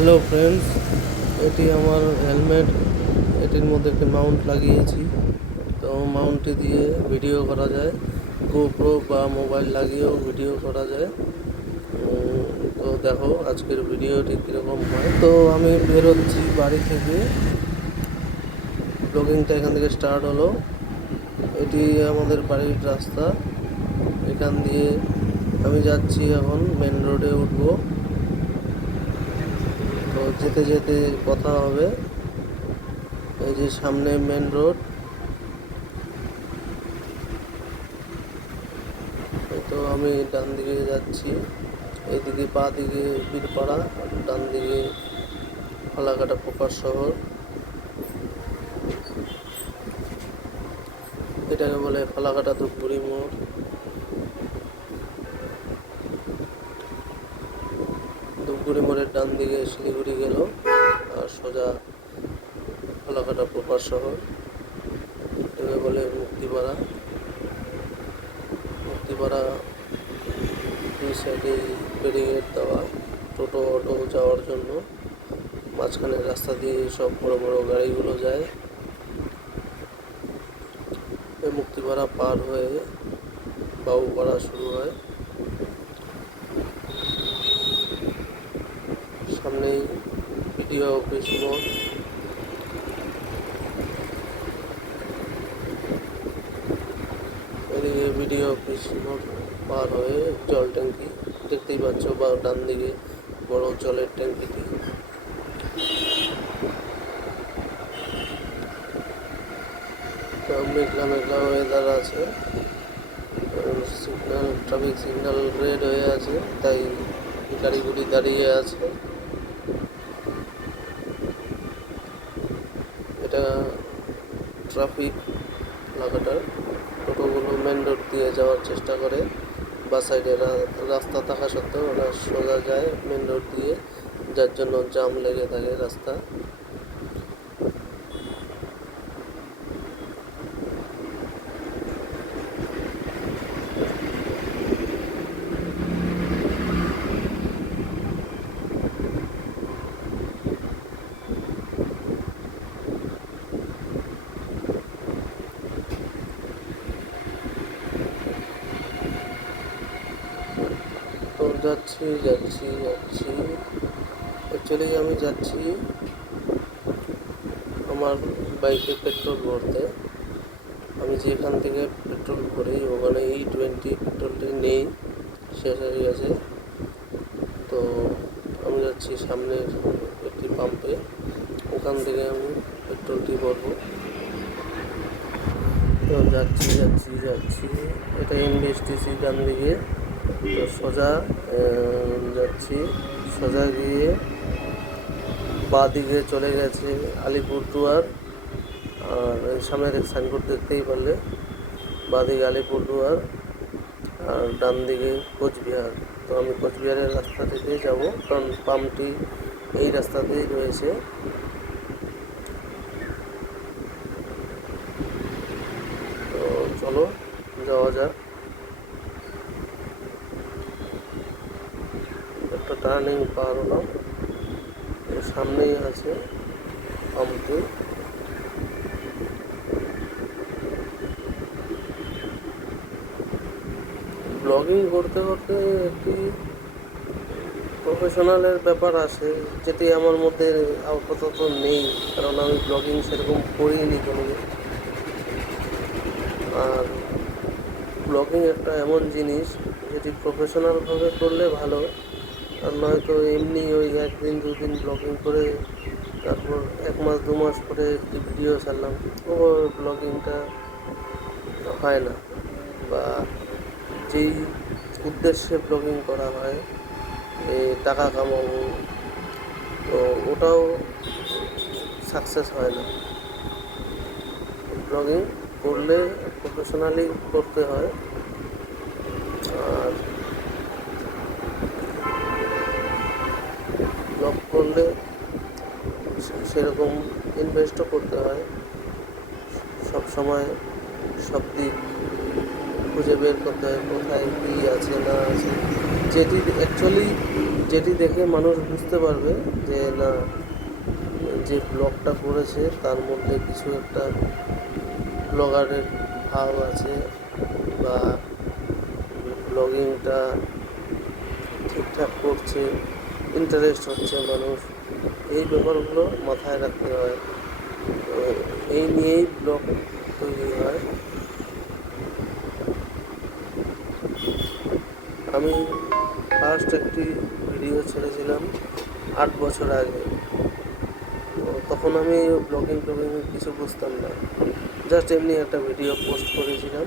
Hello friends, এটি আমার helmet. এটির মধ্যে একটি মাউন্ট লাগিয়েছি। তো মাউন্টটি দিয়ে ভিডিও করা যায়, গোপ্রো বা মোবাইল লাগিয়েও ভিডিও করা যায়। তো দেখো আজকের ভিডিওটি কীরকম হয়। তো আমি বেরোচ্ছি বাড়ি থেকে, ব্লগিংটা এখান থেকে স্টার্ট হলো। এটি আমাদের বাড়ির রাস্তা। এখান দিয়ে আমি যাচ্ছি, এখন মেন রোডে উঠবো। তো যেতে যেতে কথা হবে। এই যে সামনে মেন রোড। তো আমি ডান দিকে যাচ্ছি, এইদিকে বাঁ দিকে বীরপাড়া, ডান দিকে ফালাকাটা প্রকাশ শহর। এটাকে বলে ফালাকাটা ধূপগুড়ি মোড়। ধূপগুড়ি মোড়ের ডান দিকে শিলিগুড়ি গেল, আর সোজা ফালাকাটা প্রকাশ শহর। এটাকে বলে মুক্তিপাড়া। মুক্তিপাড়া দুই সাইডে ব্যারিকেড দেওয়া, টোটো অটো যাওয়ার জন্য। মাঝখানের রাস্তা দিয়ে সব বড় বড় গাড়িগুলো যায়। এই মুক্তিপাড়া পার হয়ে বাবুপাড়া শুরু হয়। সামনেই বিডিও অফিস মোড়। এদিকে বিডিও অফিস মোড় পার হয়ে জল ট্যাঙ্কি দেখতেই পাচ্ছ, বা ডান দিকে বড় জলের ট্যাঙ্কিটি। মেঘলা মেঘলা ওয়েদার আছে, ট্রাফিক সিগন্যাল রেড হয়ে আছে, তাই গাড়িগুলি দাঁড়িয়ে আছে। এটা ট্রাফিক লাগাটার। টোটোগুলো মেন রোড দিয়ে যাওয়ার চেষ্টা করে, বা সাইডে রাস্তা থাকা সত্ত্বেও ওরা সোজা যায় মেন রোড দিয়ে, যার জন্য জাম লেগে থাকে রাস্তা। তো যাচ্ছি যাচ্ছি যাচ্ছি অ্যাকচুয়ালি আমি যাচ্ছি আমার বাইকে পেট্রোল ভরতে। আমি যেখান থেকে পেট্রোল ভরি ওখানে E20 পেট্রোলটি নেই, শেষ হয়ে গেছে। তো আমি যাচ্ছি সামনের একটি পাম্পে, ওখান থেকে আমি পেট্রোলটি ভরবো। তো যাচ্ছি যাচ্ছি যাচ্ছি এটা NBSTC ডান দিকে। তো সোজা যাচ্ছি, সোজা গিয়ে বাঁ দিকে চলে গেছে আলিপুরদুয়ার। আর সামনের সাইনবোর্ড দেখতেই পারলে, বাঁ দিকে আলিপুরদুয়ার আর ডান দিকে কোচবিহার। তো আমি কোচবিহারের রাস্তা থেকে যাব, কারণ পাম্পটি এই রাস্তাতেই রয়েছে। তো চলো যাওয়া যাক। একটা টার্নিং পার হলাম, সামনেই আছে পাম্পটি। ব্লগিং করতে করতে একটি প্রফেশনালের ব্যাপার আসে, যেটি আমার মধ্যে আপাতত নেই, কারণ আমি ব্লগিং সেরকম করিনি কোনোদিন। আর ব্লগিং একটা এমন জিনিস যেটি প্রফেশনালভাবে করলে ভালো, আর নয়তো এমনি ওই একদিন দুদিন ব্লগিং করে তারপর 1 মাস 2 মাস পরে একটি ভিডিও ছাড়লাম, ও ব্লগিংটা হয় না। বা যেই উদ্দেশ্যে ব্লগিং করা হয়, টাকা কামাবো, তো ওটাও সাকসেস হয় না। ব্লগিং করলে প্রফেশনালি করতে হয়, আর ব্লগ করলে সেরকম ইনভেস্টও করতে হয়। সব সময় সব দিক খুঁজে বের করতে হয় কোথায় কী আছে না আছে, যেটি দেখে মানুষ বুঝতে পারবে যে না, যে ব্লগটা করেছে তার মধ্যে কিছু একটা ব্লগারের ভাব আছে, বা ব্লগিংটা ঠিকঠাক করছে, ইন্টারেস্ট হচ্ছে মানুষ, এই ব্যাপারগুলো মাথায় রাখতে হয়। তো এই নিয়েই ব্লগ তৈরি হয়। আমি ফার্স্ট একটি ভিডিও ছেড়েছিলাম 8 বছর আগে। তো তখন আমি ব্লগিং কিছু বুঝতাম না, জাস্ট এমনি একটা ভিডিও পোস্ট করেছিলাম।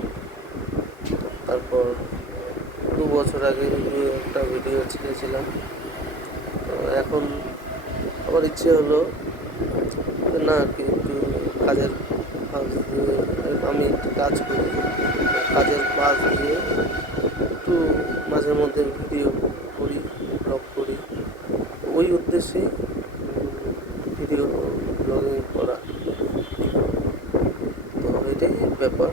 তারপর 2 বছর আগে একটা ভিডিও ছেড়েছিলাম। তো এখন আমার ইচ্ছে হলো যে না, কি একটু কাজের ফাঁক দিয়ে, আমি একটু কাজ করি, কাজের পাশ দিয়ে একটু মাঝে মধ্যে ভিডিও করি, ব্লগ করি, ওই উদ্দেশ্যেই ভিডিও ব্লগিং করা। তো এটাই ব্যাপার।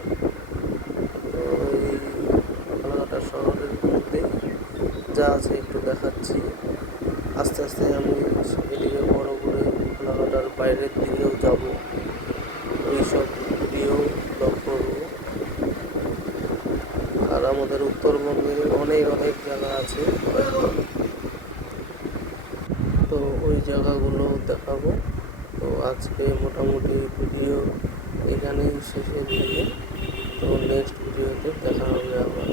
তো এই ফালাকাটা শহরের মধ্যে যা আছে একটু দেখাচ্ছি। আস্তে আস্তে আমি এদিকে বড় করে ফালাকাটার বাইরের দিকেও যাব, ওইসব ভিডিও ব্লগ করবো। আর আমাদের উত্তরবঙ্গে অনেক অনেক জায়গা আছে, তো ওই জায়গাগুলো দেখাবো। তো আজকে মোটামুটি ভিডিও এখানেই শেষের দিকে। তো নেক্সট ভিডিওতে দেখা হবে আবার।